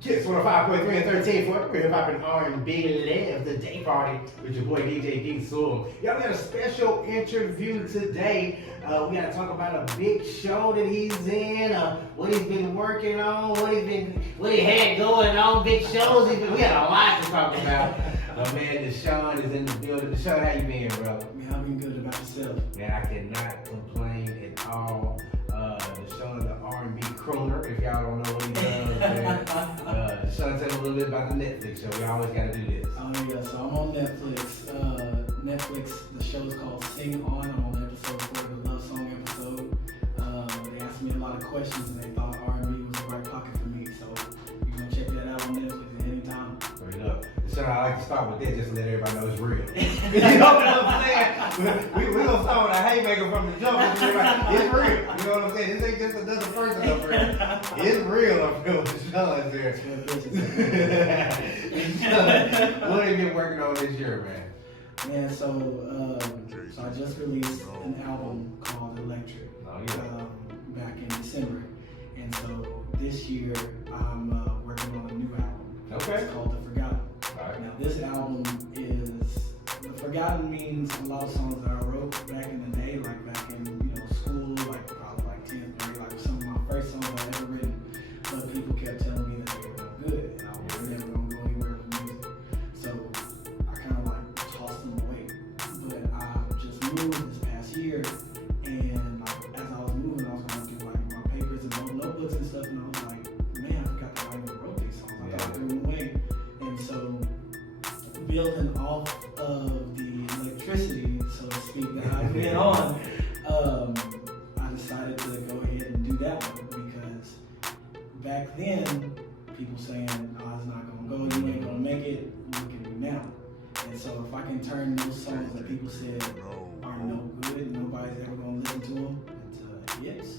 Kiss 105.3 and 13 for hip hop and R&B live the day party with your boy DJ D Soul. Y'all, we got a special interview today. We got to talk about a big show that he's in, what he's been working on, what he had going on, big shows. We got a lot to talk about. Man, Deshon is in the building. Deshon, how you been, bro? Man, I've been good. About yourself? Man, I cannot complain at all. Deshon is the R&B crooner, if y'all don't know what he does, man. Deshon, tell me a little bit about the Netflix show. We always got to do this. Oh yeah, so I'm on Netflix. The show's called Sing On. I'm on episode 4, the love song episode. They asked me a lot of questions and they thought R&B was the right pocket for me. So you can check that out on Netflix at any time. Straight up. Deshon, I like to start with that just to let everybody know it's real. You know what I'm saying? We're going to start with a haymaker from the jump. It's real. You know what I'm saying? This ain't just another person up here. It's real up here with Deshon there. What have you been working on this year, man? Man, so I just released an album called Electric back in December. And so this year I'm working on a new album. Okay. It's called The Forgotten. Right. Now this album The Forgotten means a lot of songs that I wrote back in the day, like back in school, like probably like 10th grade, like some of my first songs I've ever written. But people kept telling me that they were not good and I was never gonna go anywhere with music. So I kind of like tossed them away. But I just moved this past year, and like, as I was moving, I was going through like my papers and notebooks and stuff, and I was like, man, I forgot that I even wrote these songs. I thought I threw them away. And so building off of the electricity, so to speak, that I've been on, I decided to go ahead and do that one because back then, people saying, oh, it's not going to go, you ain't going to make it, look at me now. And so if I can turn those songs that people said are no good, nobody's ever going to listen to them, into hits,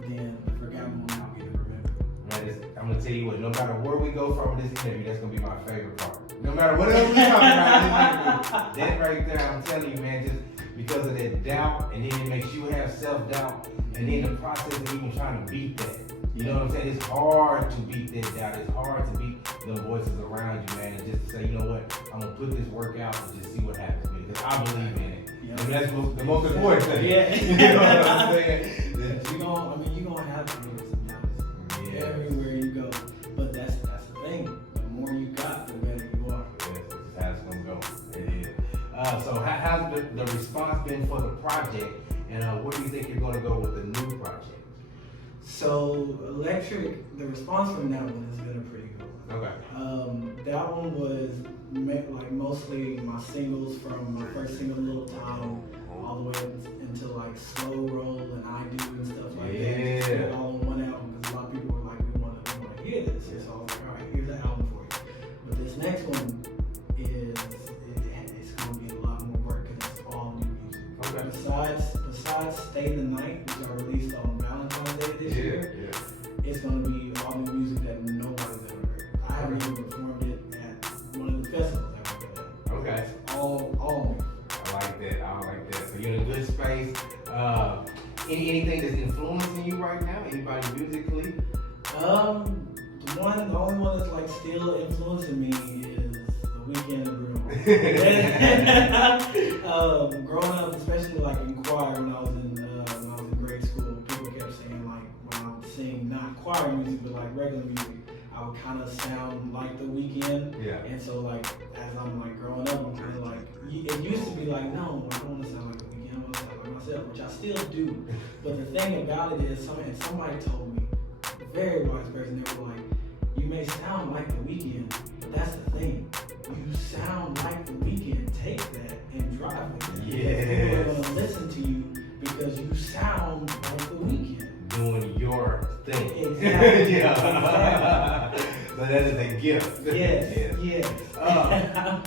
then The Forgotten will not be the remembered. Man, I'm going to tell you what, no matter where we go from this interview, that's going to be my favorite part. No matter what else we talk about, that right there, I'm telling you, man, just because of that doubt, and then it makes you have self-doubt, and then the process of even trying to beat that. You know what I'm saying? It's hard to beat that doubt. It's hard to beat the voices around you, man, and just to say, you know what, I'm going to put this work out and just see what happens with it, because I believe in it. Yep. And that's the most important thing. Yeah. You know what I'm saying? You're going to have haters and doubters everywhere you go. But that's the thing. The more you got, the better you are. Yes, this is how it's going to go. It is. So how's the response been for the project, and where do you think you're going to go with the new project? So Electric, the response from that one has been a pretty good one. Okay. That one was like mostly my singles from my first single, Little Time, all the way up into like Slow Roll and I Do and stuff like that. Just put it all in one album because a lot of people were like, we want to hear this. And so I was like, all right, here's the album for you. But this next one it's going to be a lot more work because it's all new music. Okay. Besides Stay the Night, which I released on Valentine's Day this year, it's going to be all new music that nobody's ever heard. I haven't even performed it at one of the festivals I've ever done. Okay. It's all new. I like that. So you're in a good space. Anything that's influencing you right now? Anybody musically? The only one that's like still influencing me is The Weeknd and Bruno Mars. Growing up, especially like in choir when I was in grade school, people kept saying like when I would sing not choir music but like regular music, I would kind of sound like The Weeknd. Yeah. And so like as I'm like growing up, I'm kind of like it used to be like no, I don't want to sound like The Weeknd, I want to sound like myself, which I still do. But the thing about it is, somebody told me, a very wise person, they were like, you may sound like The Weeknd, but that's the thing. You sound like The Weeknd. Take that and drive with it. Yes. People are gonna listen to you because you sound like The Weeknd. Doing your thing. Exactly. Yeah. So that is a gift. Yes.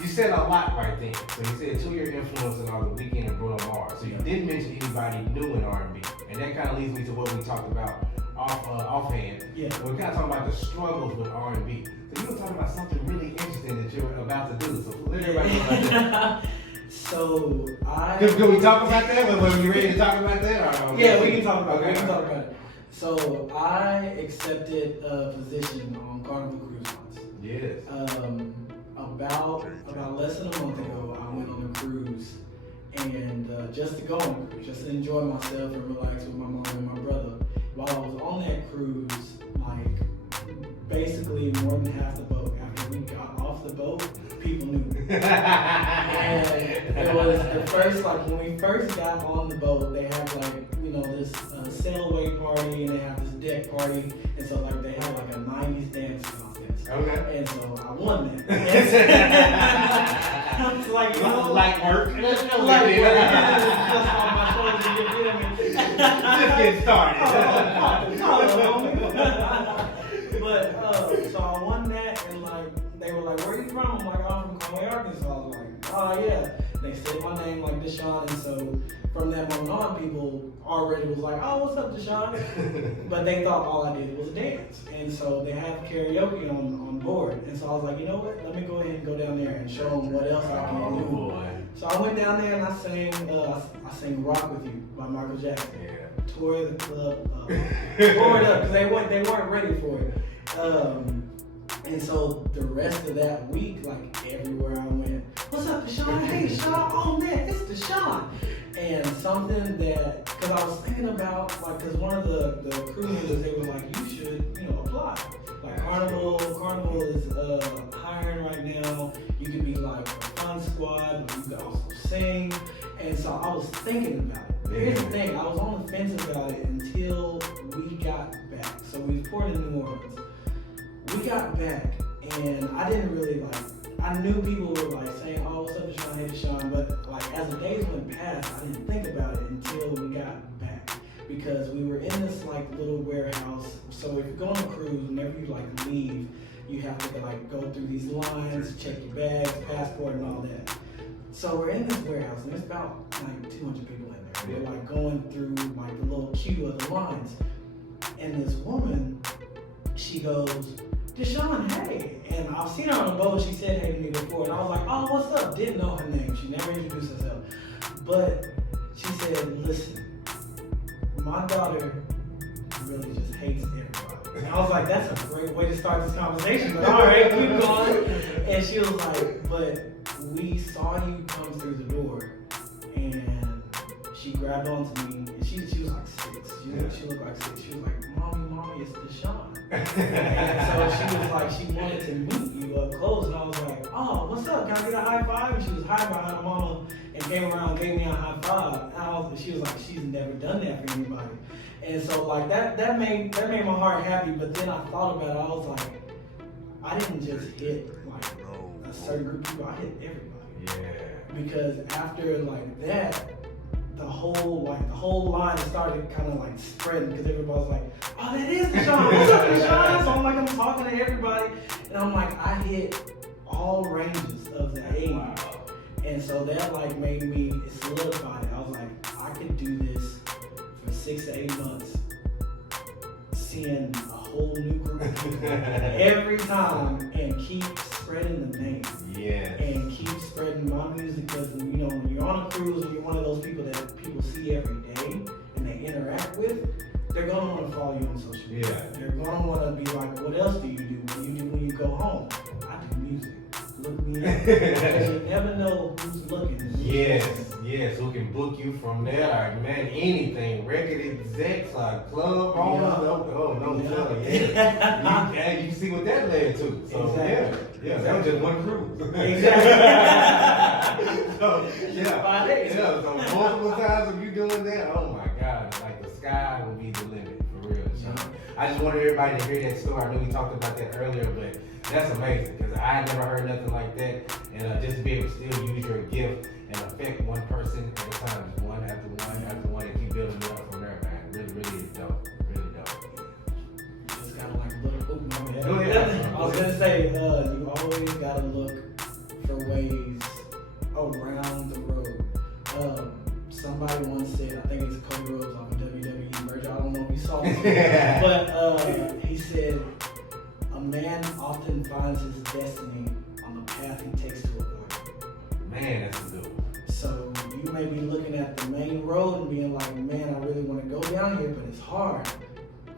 You said a lot right there. So you said 2 of your influences are The Weeknd and Bruno Mars. So you didn't mention anybody new in R&B, and that kind of leads me to what we talked about offhand. Yeah. We're kind of talking about the struggles with R&B. So you were talking about something really interesting that you're about to do. So let everybody know about that. So Can we talk about that? When you ready to talk about that? Or, yeah, we can talk about it. it. So I accepted a position on Carnival relax with my mom and my brother. While I was on that cruise, like basically more than half the boat, after we got off the boat, people knew. And it was the first, like when we first got on the boat, they have like, you know, this sail away party and they have this deck party. And so like they had like a 90s dance contest. Okay. And so I won that. I was like, you know, like work. Let's go. like, just on my shoulders, you feel me? Just get started. But so I won that, and like they were like, "Where are you from?" I'm like, "I'm from Conway, Arkansas." I was like, "Oh yeah." They said my name like Deshon, and so from that moment on, people already was like, "Oh, what's up, Deshon?" But they thought all I did was dance, and so they have karaoke on board, and so I was like, you know what? Let me go ahead and go down there and show them what else I can do. Boy. So I went down there and I sang "Rock with You" by Michael Jackson. Yeah. Tore the club up, tore it up because they weren't ready for it. And so the rest of that week, like everywhere I went, "What's up, Deshon? Hey, Deshon! Oh man, it's Deshon!" And something that, because I was thinking about, like, because one of the crew members, they were like, "You should, you know, apply." Like Carnival is hiring right now. You could be like a fun squad, but you could also sing. And so I was thinking about it. Here's the thing, I was on the fence about it until we got back. So we poured in New Orleans. We got back, and I didn't really like. I knew people were like saying, "Oh, what's up, Deshon? Hey, Deshon," but like as the days went past, I didn't think about it until we got back. Because we were in this like little warehouse. So if you go on a cruise, whenever you like leave, you have to like go through these lines, check your bags, passport, and all that. So we're in this warehouse, and there's about like 200 people in there. We're like going through like the little queue of the lines, and this woman, she goes, "Deshon, hey," and I've seen her on the boat. She said hey to me before, and I was like, "Oh, what's up?" Didn't know her name. She never introduced herself, but she said, "Listen, my daughter really just hates everybody." And I was like, "That's a great way to start this conversation, but all right, keep going." And she was like, "But we saw you come through the door," and she grabbed onto me, and she was like 6. She looked like 6. She was like, Mommy, it's Deshon." And so she was like, she wanted to meet you up close, and I was like, "Oh, what's up? Can I get a high five?" And she was hiding behind her mama and came around and gave me a high five. And she was like, she's never done that for anybody. And so like that made my heart happy. But then I thought about it. I was like, I didn't just hit like a certain group of people. I hit everybody. Yeah. Because after like that, the whole line started kind of like spreading because everybody was like, "Oh, that is Deshon. What's up, Deshon?" So I'm talking to everybody, and I'm like, I hit all ranges of the age. Wow. And so that like made me solidify it. I was like, I could do this for 6 to 8 months, seeing a whole new group of people every time, and keep spreading the name. Yeah. And keep spreading my music, because you know when you're on a cruise and you're one of those people that people see every day and they interact with, they're gonna want to follow you on social media. Yeah. They're gonna want to be like, "What else do you do? What do you do when you go home?" "I do music. Look me up." Because you never know who's looking. Yes, who can book you from there? Like, man, anything, record execs, club owners. Oh no, yeah. You see what that led to. So Exactly. yeah, that was just one cruise. Exactly. So so multiple times of you doing that, oh my God, like the sky will be the limit for real. I just wanted everybody to hear that story. I know we talked about that earlier, but that's amazing because I had never heard nothing like that. And just to be able to still use your gift and affect one person at a time, just one after one, and keep building it up from there, man. Really is dope. Really dope. Just gotta like look. Oh, my bad. Go ahead. I was gonna say, you always gotta look for ways around the road. Somebody once said, I think it's Cody Rhodes on WWE merch. I don't know if you saw it, but he said, "A man often finds his destiny on the path he takes to avoid it." Man, that's a good one. So you may be looking at the main road and being like, "Man, I really want to go down here, but it's hard."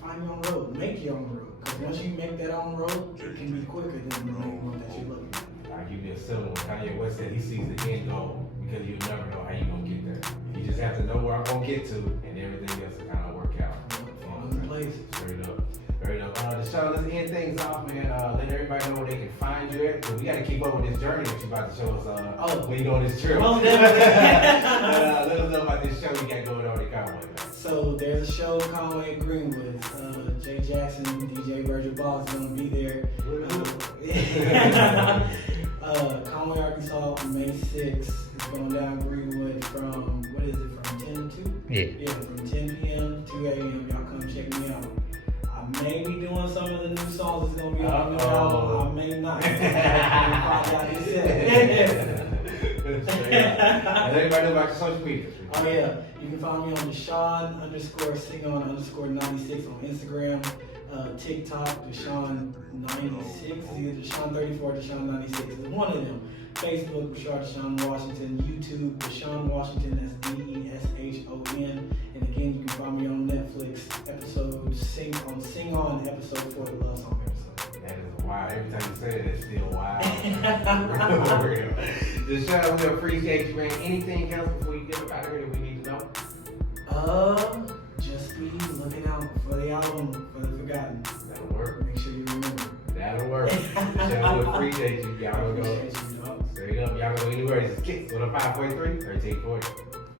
Find your own road. Make your own road. Because once you make that own road, it can be quicker than the main road that you're looking at. Like you just selling what Kanye West said, he sees the end goal because you'll never know how you're gonna get there. You just have to know where I'm gonna get to, and everything else will kind of work out. Fall into place. Straight up. Straight up. Deshon, let's end things off, man. Let everybody know where they can find you at. Cause we gotta keep up with this journey that you about to show us. When you go on this trip. Oh, definitely. Let us know about this show you got going on in Conway, man. So there's a show Conway at Greenwood. Jay Jackson, DJ Virgil Ball is gonna be there. Conway, Arkansas, May 6th. It's going down Greenwood from, what is it, from 10 to 2? Yeah. From 10 p.m. to 2 a.m. Y'all come check me out. I may be doing some of the new songs that's gonna be on the new album. I may not. Let everybody know about your social media. Oh yeah, you can find me on Deshon_Singon_96 on Instagram, TikTok, Deshon96, either Deshon34, Deshon96. It's one of them. Facebook, Rashard Deshon Washington. YouTube, Deshon Washington, that's Deshon. And again, you can find me on Netflix, Sing On, episode 4, the Love Song episode. That is wild. Every time you say that, it's still wild. Real. Deshon, we appreciate you, man. Anything else before you get up out of here that we need to know? Just be looking out for the album, for the Forgotten. That'll work. Make sure you remember. That'll work. Deshon, we appreciate you. Y'all go. Appreciate you, dog. Straight up. Y'all go anywhere. It's Kicks with a 5.3, 1340.